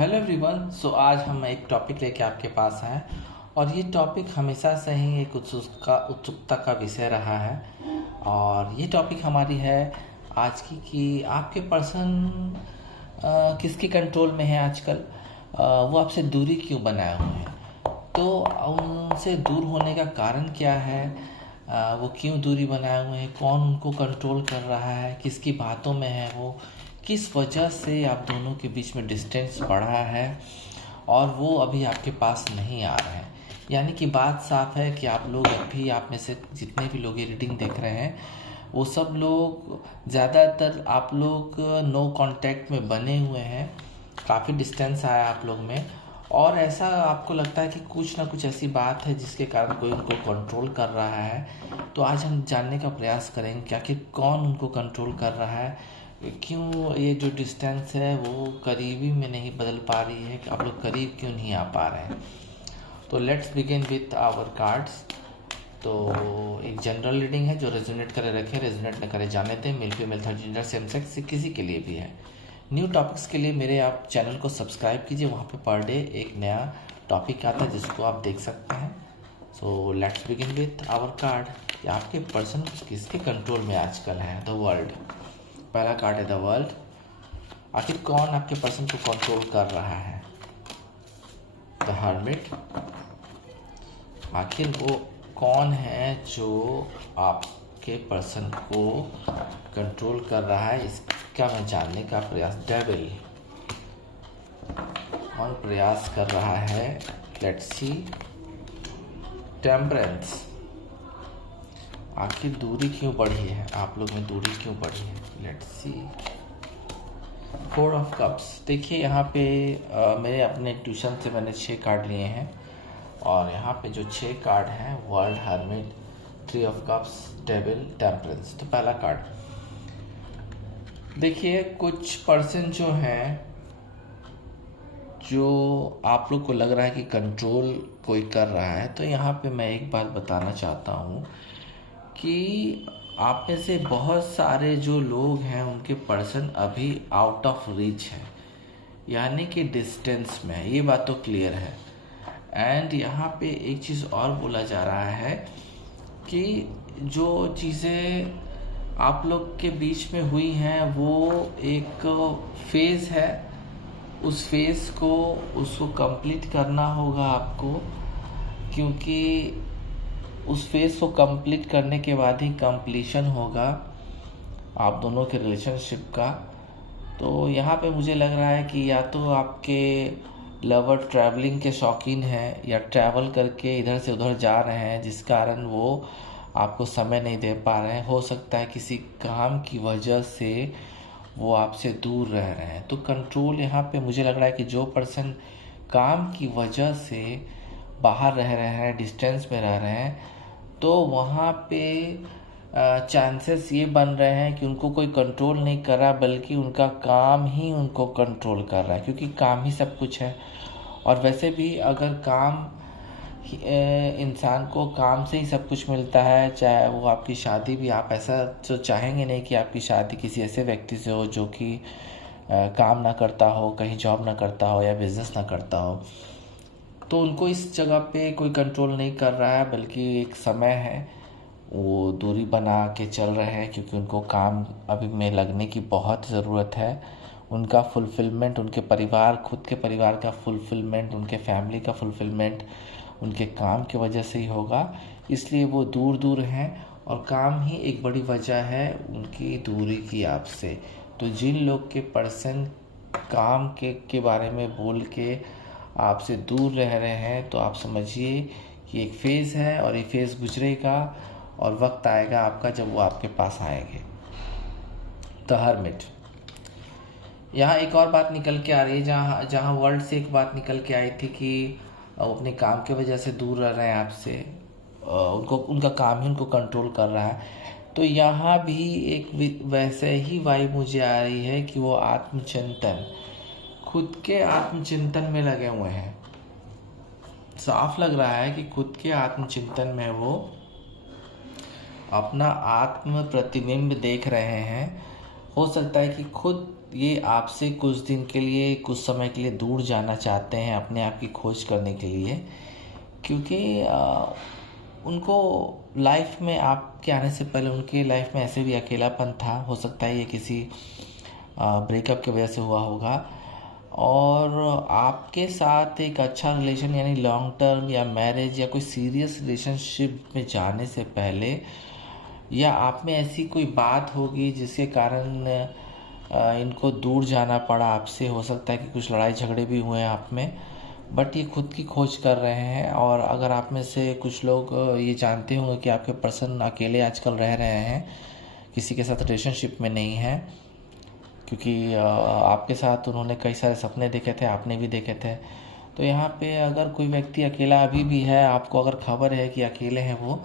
Hello everyone. आज हम एक टॉपिक लेके आपके पास हैं और ये टॉपिक हमेशा से ही एक उत्सुकता का विषय रहा है। और ये टॉपिक हमारी है आज की कि आपके पर्सन किसके कंट्रोल में है आजकल। वो आपसे दूरी क्यों बनाए हुए हैं, तो उनसे दूर होने का कारण क्या है, वो क्यों दूरी बनाए हुए हैं, कौन उनको कंट्रोल कर रहा है, किसकी बातों में है वो, किस वजह से आप दोनों के बीच में डिस्टेंस बढ़ा है और वो अभी आपके पास नहीं आ रहे हैं। यानी कि बात साफ है कि आप लोग अभी, आप में से जितने भी लोग ये रीडिंग देख रहे हैं वो सब लोग ज़्यादातर आप लोग नो कांटेक्ट में बने हुए हैं, काफ़ी डिस्टेंस आया आप लोग में। और ऐसा आपको लगता है कि कुछ ना कुछ ऐसी बात है जिसके कारण कोई उनको कंट्रोल कर रहा है। तो आज हम जानने का प्रयास करेंगे कि आखिर कौन उनको कंट्रोल कर रहा है, क्यों ये जो डिस्टेंस है वो करीबी में नहीं बदल पा रही है, आप लोग करीब क्यों नहीं आ पा रहे हैं। तो let's begin with our cards. तो एक जनरल रीडिंग है, जो रेजोनेट करे रखें, रेजोनेट न करे जाने दें। Male female third gender same sex किसी के लिए भी है। न्यू टॉपिक्स के लिए मेरे आप चैनल को सब्सक्राइब कीजिए, वहाँ पे पर डे एक नया टॉपिक आता है जिसको आप देख सकते हैं। So let's begin with our card कि आपके पर्सन किसके कंट्रोल में आजकल है। द वर्ल्ड, पहला कार्ड है द वर्ल्ड। आखिर कौन आपके पर्सन को कंट्रोल कर रहा है। द हर्मिट, आखिर वो कौन है जो आपके पर्सन को कंट्रोल कर रहा है, इसका मैं जानने का प्रयास। डेविल, कौन प्रयास कर रहा है, लेट्स सी। टेम्परेंस, आखिर दूरी क्यों बढ़ी है, आप लोग में दूरी क्यों बढ़ी है, let's see. Four of cups, देखिए यहाँ पे मेरे अपने ट्यूशन से मैंने 6 कार्ड लिए हैं और यहाँ पे जो 6 कार्ड हैं, world, hermit, 3 of cups, devil, temperance. तो पहला कार्ड देखिए, कुछ पर्सन जो हैं, जो आप लोग को लग रहा है कि कंट्रोल कोई कर रहा है, तो यहाँ पे मैं एक बात बताना चाहता हूँ कि आप में से बहुत सारे जो लोग हैं उनके पर्सन अभी आउट ऑफ रीच है, यानी कि डिस्टेंस में है, ये बात तो क्लियर है। एंड यहाँ पे एक चीज़ और बोला जा रहा है कि जो चीज़ें आप लोग के बीच में हुई हैं वो एक फेज़ है, उस फेज़ को उसको कंप्लीट करना होगा आपको, क्योंकि उस फेज़ को कंप्लीट करने के बाद ही कंप्लीशन होगा आप दोनों के रिलेशनशिप का। तो यहाँ पे मुझे लग रहा है कि या तो आपके लवर ट्रैवलिंग के शौकीन हैं या ट्रैवल करके इधर से उधर जा रहे हैं, जिस कारण वो आपको समय नहीं दे पा रहे हैं। हो सकता है किसी काम की वजह से वो आपसे दूर रह रहे हैं। तो कंट्रोल यहाँ पे मुझे लग रहा है कि जो पर्सन काम की वजह से बाहर रह रहे हैं, डिस्टेंस में रह रहे हैं, तो वहाँ पे चांसेस ये बन रहे हैं कि उनको कोई कंट्रोल नहीं कर रहा, बल्कि उनका काम ही उनको कंट्रोल कर रहा है, क्योंकि काम ही सब कुछ है। और वैसे भी अगर काम, इंसान को काम से ही सब कुछ मिलता है, चाहे वो आपकी शादी भी, आप ऐसा तो चाहेंगे नहीं कि आपकी शादी किसी ऐसे व्यक्ति से हो जो कि काम ना करता हो, कहीं जॉब ना करता हो या बिजनेस ना करता हो। तो उनको इस जगह पे कोई कंट्रोल नहीं कर रहा है, बल्कि एक समय है वो दूरी बना के चल रहे हैं, क्योंकि उनको काम अभी में लगने की बहुत ज़रूरत है। उनका फुलफ़िलमेंट, उनके परिवार, खुद के परिवार का फुलफ़िलमेंट, उनके फैमिली का फुलफ़िलमेंट उनके काम की वजह से ही होगा, इसलिए वो दूर दूर हैं। और काम ही एक बड़ी वजह है उनकी दूरी की आपसे। तो जिन लोग के पर्सन काम के बारे में बोल के आपसे दूर रह रहे हैं, तो आप समझिए कि एक फेज़ है और ये फेज़ गुजरेगा और वक्त आएगा आपका जब वो आपके पास आएंगे। द हर्मिट, यहाँ एक और बात निकल के आ रही है, जहाँ वर्ल्ड से एक बात निकल के आई थी कि वो अपने काम की वजह से दूर रह रहे हैं आपसे, उनको, उनका काम ही उनको कंट्रोल कर रहा है। तो यहाँ भी एक वैसे ही वाइब मुझे आ रही है कि वो आत्मचिंतन, खुद के आत्मचिंतन में लगे हुए हैं। साफ लग रहा है कि खुद के आत्मचिंतन में वो अपना आत्म प्रतिबिंब देख रहे हैं हो सकता है कि खुद ये आपसे कुछ दिन के लिए, कुछ समय के लिए दूर जाना चाहते हैं अपने आप की खोज करने के लिए, क्योंकि उनको लाइफ में आपके आने से पहले उनके लाइफ में ऐसे भी अकेलापन था। हो सकता है ये किसी ब्रेकअप की वजह से हुआ होगा, और आपके साथ एक अच्छा रिलेशन यानी लॉन्ग टर्म या मैरिज या कोई सीरियस रिलेशनशिप में जाने से पहले, या आप में ऐसी कोई बात होगी जिसके कारण इनको दूर जाना पड़ा आपसे। हो सकता है कि कुछ लड़ाई झगड़े भी हुए हैं आप में, बट ये खुद की खोज कर रहे हैं। और अगर आप में से कुछ लोग ये जानते होंगे कि आपके पर्सन अकेले आजकल रह रहे हैं, किसी के साथ रिलेशनशिप में नहीं है, क्योंकि आपके साथ उन्होंने कई सारे सपने देखे थे, आपने भी देखे थे। तो यहाँ पे अगर कोई व्यक्ति अकेला अभी भी है, आपको अगर खबर है कि अकेले हैं वो,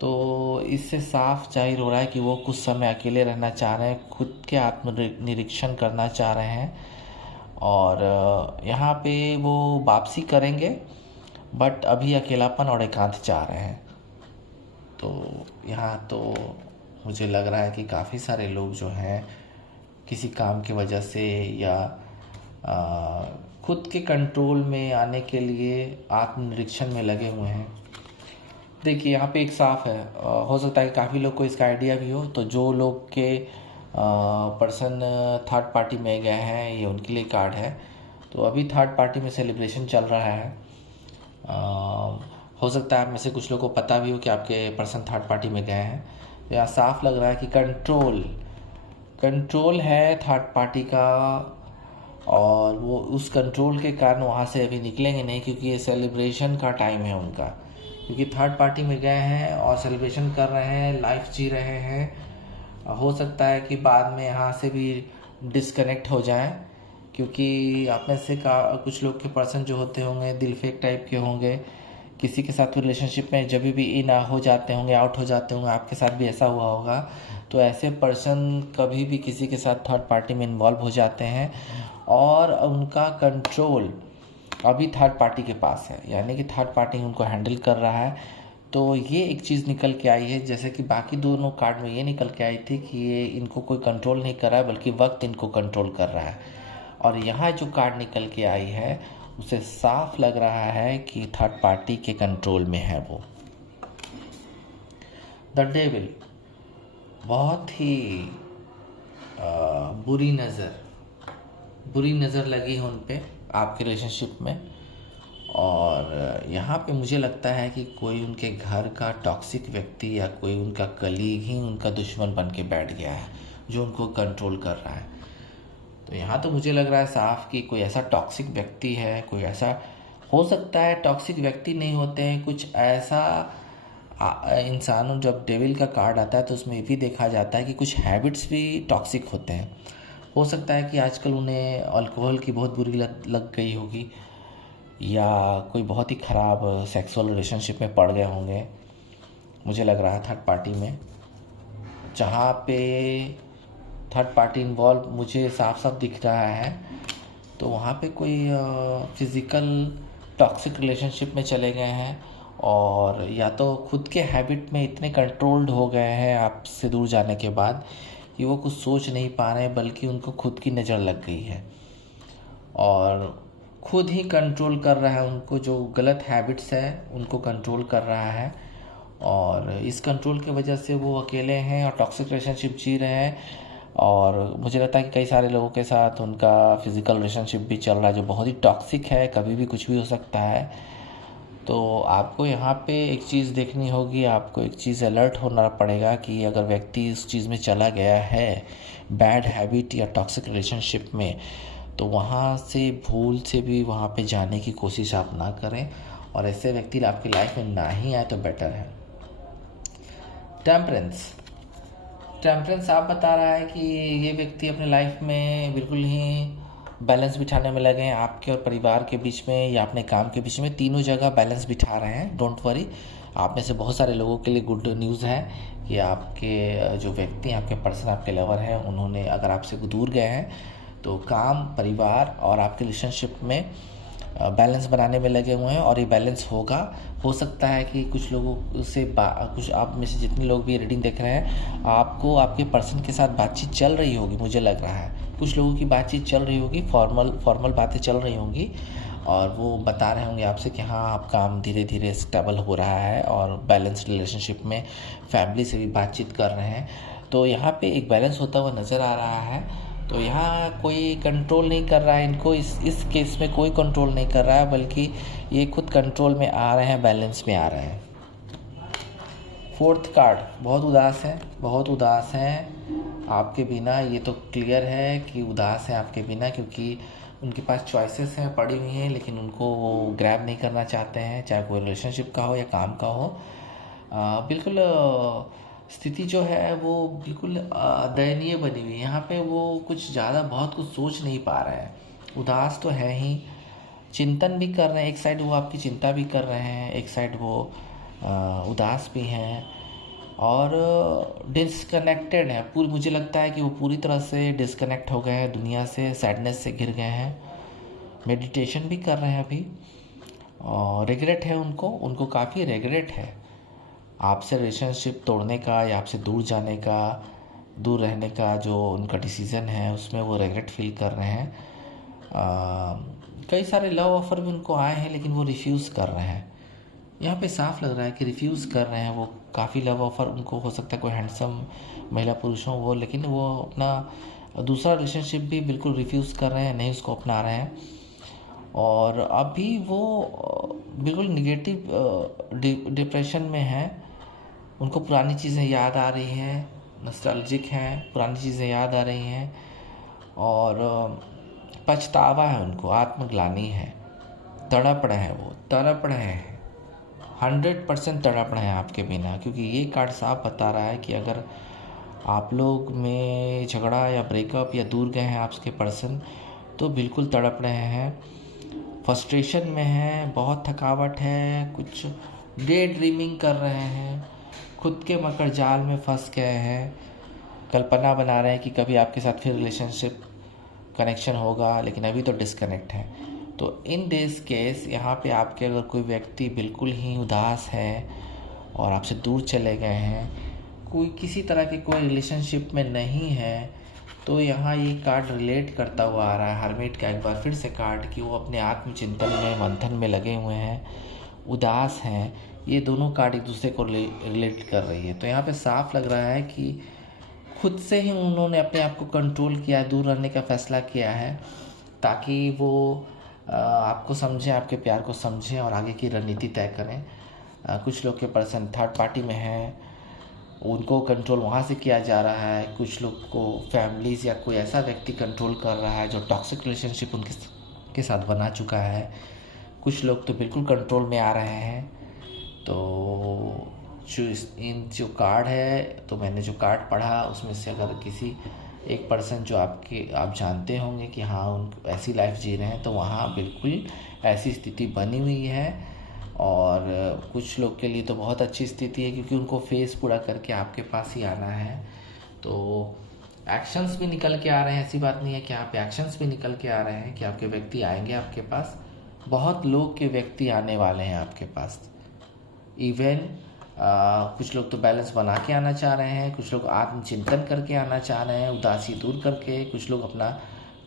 तो इससे साफ जाहिर हो रहा है कि वो कुछ समय अकेले रहना चाह रहे हैं, खुद के आत्मनिरीक्षण करना चाह रहे हैं, और यहाँ पे वो वापसी करेंगे, बट अभी अकेलापन और एकांत चाह रहे हैं। तो यहाँ तो मुझे लग रहा है कि काफ़ी सारे लोग जो हैं किसी काम की वजह से या खुद के कंट्रोल में आने के लिए आत्मनिरीक्षण में लगे हुए हैं। देखिए यहाँ पे एक साफ है, हो सकता है कि काफ़ी लोग को इसका आइडिया भी हो। तो जो लोग के पर्सन थर्ड पार्टी में गए हैं, ये उनके लिए कार्ड है। तो अभी थर्ड पार्टी में सेलिब्रेशन चल रहा है। हो सकता है आप में से कुछ लोगों को पता भी हो कि आपके पर्सन थर्ड पार्टी में गए हैं। तो यहाँ साफ लग रहा है कि कंट्रोल है थर्ड पार्टी का, और वो उस कंट्रोल के कारण वहाँ से अभी निकलेंगे नहीं, क्योंकि ये सेलिब्रेशन का टाइम है उनका। क्योंकि थर्ड पार्टी में गए हैं और सेलिब्रेशन कर रहे हैं, लाइफ जी रहे हैं। हो सकता है कि बाद में यहाँ से भी डिस्कनेक्ट हो जाएं, क्योंकि आप में से कुछ लोग के पर्सन जो होते होंगे दिल फेक टाइप के होंगे, किसी के साथ रिलेशनशिप में जब भी इन हो जाते होंगे, आउट हो जाते होंगे, आपके साथ भी ऐसा हुआ होगा। तो ऐसे पर्सन कभी भी किसी के साथ थर्ड पार्टी में इन्वॉल्व हो जाते हैं, और उनका कंट्रोल अभी थर्ड पार्टी के पास है, यानी कि थर्ड पार्टी उनको हैंडल कर रहा है। तो ये एक चीज़ निकल के आई है, जैसे कि बाकी दोनों कार्ड में ये निकल के आई थी कि ये इनको कोई कंट्रोल नहीं कर रहा है, बल्कि वक्त इनको कंट्रोल कर रहा है। और यहाँ जो कार्ड निकल के आई है, उसे साफ लग रहा है कि थर्ड पार्टी के कंट्रोल में है वो। द डेविल, बहुत ही बुरी नज़र लगी है उन पे आपके रिलेशनशिप में। और यहाँ पे मुझे लगता है कि कोई उनके घर का टॉक्सिक व्यक्ति या कोई उनका कलीग ही उनका दुश्मन बन के बैठ गया है, जो उनको कंट्रोल कर रहा है। तो यहाँ तो मुझे लग रहा है साफ कि कोई ऐसा टॉक्सिक व्यक्ति है, कोई ऐसा हो सकता है। टॉक्सिक व्यक्ति नहीं होते हैं, कुछ ऐसा इंसानों, जब डेविल का कार्ड आता है तो उसमें भी देखा जाता है कि कुछ हैबिट्स भी टॉक्सिक होते हैं। हो सकता है कि आजकल उन्हें अल्कोहल की बहुत बुरी लत लग गई होगी, या कोई बहुत ही ख़राब सेक्सुअल रिलेशनशिप में पड़ गए होंगे। मुझे लग रहा है थर्ड पार्टी में, जहाँ पे थर्ड पार्टी इन्वॉल्व मुझे साफ साफ दिख रहा है, तो वहाँ पे कोई फिज़िकल टॉक्सिक रिलेशनशिप में चले गए हैं, और या तो खुद के हैबिट में इतने कंट्रोल्ड हो गए हैं आपसे दूर जाने के बाद कि वो कुछ सोच नहीं पा रहे हैं, बल्कि उनको खुद की नज़र लग गई है और खुद ही कंट्रोल कर रहा है उनको। जो गलत हैबिट्स है उनको कंट्रोल कर रहा है, और इस कंट्रोल की वजह से वो अकेले हैं और टॉक्सिक रिलेशनशिप जी रहे हैं। और मुझे लगता है कि कई सारे लोगों के साथ उनका फिज़िकल रिलेशनशिप भी चल रहा है, जो बहुत ही टॉक्सिक है, कभी भी कुछ भी हो सकता है। तो आपको यहाँ पे एक चीज़ देखनी होगी, आपको एक चीज़ अलर्ट होना पड़ेगा कि अगर व्यक्ति इस चीज़ में चला गया है, बैड हैबिट या टॉक्सिक रिलेशनशिप में, तो वहाँ से भूल से भी वहाँ पे जाने की कोशिश आप ना करें, और ऐसे व्यक्ति आपकी लाइफ में ना ही आए तो बेटर है। टेम्परेंस आप बता रहा है कि ये व्यक्ति अपने लाइफ में बिल्कुल ही बैलेंस बिठाने में लगे हैं, आपके और परिवार के बीच में या अपने काम के बीच में, तीनों जगह बैलेंस बिठा रहे हैं। डोंट वरी, आप में से बहुत सारे लोगों के लिए गुड न्यूज़ है कि आपके जो व्यक्ति, आपके पर्सन, आपके लवर हैं, उन्होंने अगर आपसे दूर गए हैं तो काम, परिवार और आपके रिलेशनशिप में बैलेंस बनाने में लगे हुए हैं और ये बैलेंस होगा। हो सकता है कि कुछ लोगों से कुछ आप में से जितने लोग भी रीडिंग देख रहे हैं, आपको आपके पर्सन के साथ बातचीत चल रही होगी, मुझे लग रहा है कुछ लोगों की बातचीत चल रही होगी, फॉर्मल बातें चल रही होंगी और वो बता रहे होंगे आपसे कि हाँ, आप काम धीरे धीरे स्टेबल हो रहा है और बैलेंस रिलेशनशिप में फैमिली से भी बातचीत कर रहे हैं। तो यहाँ पे एक बैलेंस होता हुआ नज़र आ रहा है। तो यहाँ कोई कंट्रोल नहीं कर रहा है इनको, इस केस में कोई कंट्रोल नहीं कर रहा है, बल्कि ये खुद कंट्रोल में आ रहे हैं, बैलेंस में आ रहे हैं। फोर्थ कार्ड, बहुत उदास हैं आपके बिना। ये तो क्लियर है कि उदास हैं आपके बिना, क्योंकि उनके पास चॉइसेस हैं पड़ी हुई हैं, लेकिन उनको वो ग्रैब नहीं करना चाहते हैं, चाहे कोई रिलेशनशिप का हो या काम का हो। बिल्कुल स्थिति जो है वो बिल्कुल दयनीय बनी हुई है। यहाँ पे वो कुछ ज़्यादा बहुत कुछ सोच नहीं पा रहे हैं, उदास तो है ही, चिंतन भी कर रहे हैं। एक साइड वो आपकी चिंता भी कर रहे हैं, एक साइड वो उदास भी हैं और डिस्कनेक्टेड है। मुझे लगता है कि वो पूरी तरह से डिस्कनेक्ट हो गए हैं दुनिया से, सैडनेस से घिर गए हैं। मेडिटेशन भी कर रहे हैं अभी और रिग्रेट है उनको काफ़ी रिग्रेट है आपसे रिलेशनशिप तोड़ने का या आपसे दूर जाने का, दूर रहने का जो उनका डिसीज़न है, उसमें वो रिग्रेट फील कर रहे हैं। कई सारे लव ऑफ़र भी उनको आए हैं, लेकिन वो रिफ्यूज़ कर रहे हैं। यहाँ पे साफ लग रहा है कि रिफ्यूज़ कर रहे हैं वो। काफ़ी लव ऑफ़र उनको हो सकता है, कोई हैंडसम महिला पुरुष हो वो, लेकिन वो अपना दूसरा रिलेशनशिप भी बिल्कुल रिफ्यूज़ कर रहे हैं, नहीं उसको अपना रहे हैं। और अभी वो बिल्कुल निगेटिव डिप्रेशन में हैं। उनको पुरानी चीज़ें याद आ रही हैं, नॉस्टैल्जिक हैं, पुरानी चीज़ें याद आ रही हैं और पछतावा है उनको, आत्मग्लानि है, तड़प रहे हैं, वो तड़प रहे हैं, 100% तड़प रहे हैं आपके बिना। क्योंकि ये कार्ड साफ बता रहा है कि अगर आप लोग में झगड़ा या ब्रेकअप या दूर गए हैं आपके पर्सन, तो बिल्कुल तड़प रहे हैं, फ्रस्ट्रेशन में हैं, बहुत थकावट है, कुछ डे ड्रीमिंग कर रहे हैं, खुद के मकर जाल में फंस गए हैं, कल्पना बना रहे हैं कि कभी आपके साथ फिर रिलेशनशिप कनेक्शन होगा, लेकिन अभी तो डिस्कनेक्ट है। तो इन दिस केस यहाँ पे आपके अगर कोई व्यक्ति बिल्कुल ही उदास है और आपसे दूर चले गए हैं, कोई किसी तरह के कोई रिलेशनशिप में नहीं है, तो यहाँ ये कार्ड रिलेट करता हुआ आ रहा है हर्मिट का एक बार फिर से कार्ड, कि वो अपने आत्मचिंतन में, मंथन में लगे हुए हैं, उदास हैं। ये दोनों कार्ड एक दूसरे को रिलेट कर रही है। तो यहाँ पे साफ लग रहा है कि खुद से ही उन्होंने अपने आप को कंट्रोल किया है, दूर रहने का फैसला किया है, ताकि वो आपको समझें, आपके प्यार को समझें और आगे की रणनीति तय करें। कुछ लोग के पर्सन थर्ड पार्टी में हैं, उनको कंट्रोल वहाँ से किया जा रहा है। कुछ लोग को फैमिलीज़ या कोई ऐसा व्यक्ति कंट्रोल कर रहा है जो टॉक्सिक रिलेशनशिप उनके साथ बना चुका है। कुछ लोग तो बिल्कुल कंट्रोल में आ रहे हैं। तो जो कार्ड है, तो मैंने जो कार्ड पढ़ा उसमें से अगर किसी एक पर्सन जो आप जानते होंगे कि हाँ उन ऐसी लाइफ जी रहे हैं, तो वहाँ बिल्कुल ऐसी स्थिति बनी हुई है। और कुछ लोग के लिए तो बहुत अच्छी स्थिति है, क्योंकि उनको फेस पूरा करके आपके पास ही आना है। तो एक्शंस भी निकल के आ रहे हैं, ऐसी बात नहीं है कि आप एक्शंस भी निकल के आ रहे हैं कि आपके व्यक्ति आएंगे आपके पास। बहुत लोग के व्यक्ति आने वाले हैं आपके पास। इवन कुछ लोग तो बैलेंस बना के आना चाह रहे हैं, कुछ लोग आत्मचिंतन करके आना चाह रहे हैं, उदासी दूर करके, कुछ लोग अपना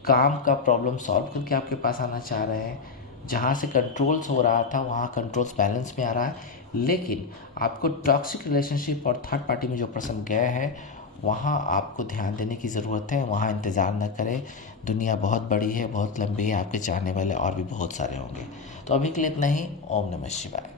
काम का प्रॉब्लम सॉल्व करके आपके पास आना चाह रहे हैं। जहाँ से कंट्रोल्स हो रहा था वहाँ कंट्रोल्स बैलेंस में आ रहा है। लेकिन आपको टॉक्सिक रिलेशनशिप और थर्ड पार्टी में जो पर्सन गए हैं, वहाँ आपको ध्यान देने की ज़रूरत है। वहाँ इंतज़ार न करें, दुनिया बहुत बड़ी है, बहुत लंबी है, आपके चाहने वाले और भी बहुत सारे होंगे। तो अभी के लिए इतना ही। ओम नमः शिवाय।